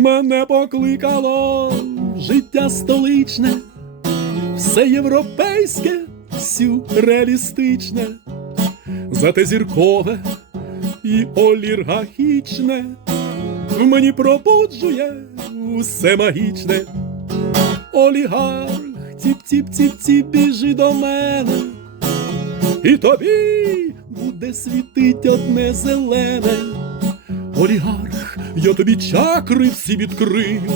Мене покликало життя столичне, все європейське, сюрреалістичне, зате зіркове і олігархічне в мені пробуджує усе магічне. Олігарх, ціп-ціп-ціп-ціп, біжи до мене, і тобі буде світить одне зелене. Олігарх, я тобі чакри всі відкрию.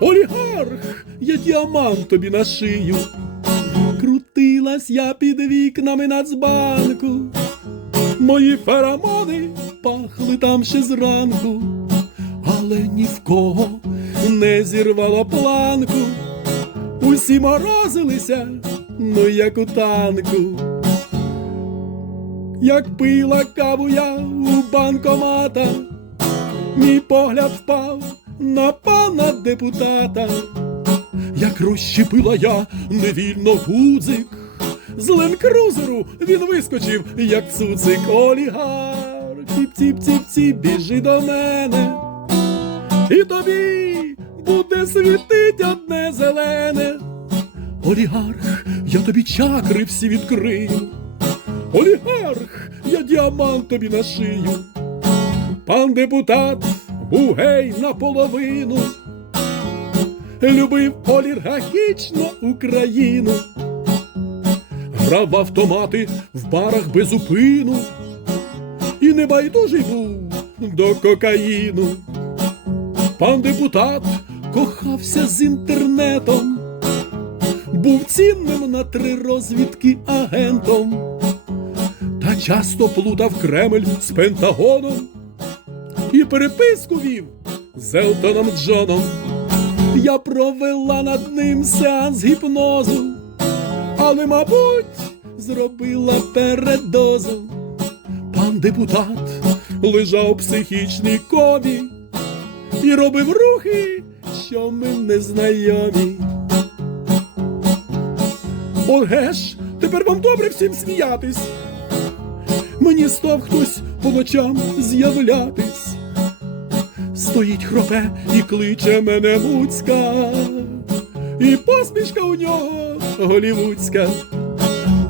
Олігарх, я діамант тобі на шию. Крутилась я під вікнами Нацбанку. Мої феромони пахли там ще зранку, але ні в кого не зірвало планку. Усі морозилися, ну як у танку. Як пила каву я у банкомата, мій погляд впав на пана депутата, як розщепила я невільно гудзик, з ленкрузеру він вискочив, як цуцик олігарх. Ціп-ціп-ціп-ціп, біжи до мене, і тобі буде світить одне зелене. Олігарх, я тобі чакри всі відкрию. Олігарх, я діамант тобі на шию. Пан депутат був гей наполовину, любив олігархічно Україну, грав в автомати в барах без упину. І небайдужий був до кокаїну. Пан депутат кохався з інтернетом, був цінним на три розвідки агентом. Та часто плутав Кремль з Пентагоном і переписку вів з Елтоном Джоном. Я провела над ним сеанс гіпнозу, але, мабуть, зробила передозу. Пан депутат лежав в психічній комі і робив рухи, що ми не знайомі. Оге ж, тепер вам добре всім сміятись. Мені став хтось по ночам з'являтись. Стоїть хропе і кличе мене Муцька, і посмішка у нього голівудська.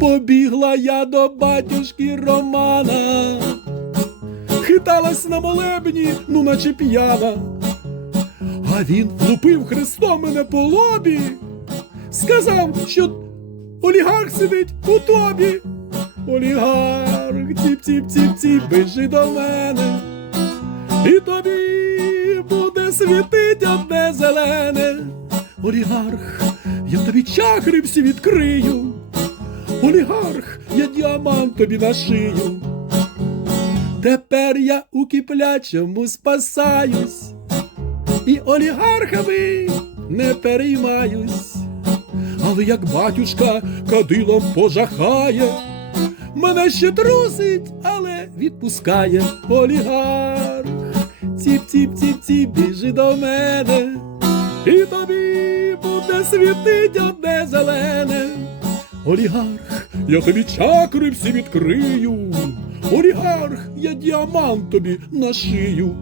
Побігла я до батюшки Романа, хиталась на молебні, ну наче п'яна. А він влупив хрестом мене по лобі, сказав, що олігарх сидить у тобі. Олігарх, ціп-ціп-ціп-ціп, біжи до мене, і тобі буде світить одне зелене. Олігарх, я тобі чакри всі відкрию. Олігарх, я діамант тобі на шию. Тепер я у киплячому спасаюсь, і олігархами не переймаюсь. Але як батюшка кадилом пожахає, мене ще трусить, але відпускає олігарх. Ціп-ціп-ціп-ціп, біжи до мене, і тобі буде світить одне зелене. Олігарх, я тобі чакри всі відкрию. Олігарх, я діамант тобі на шию.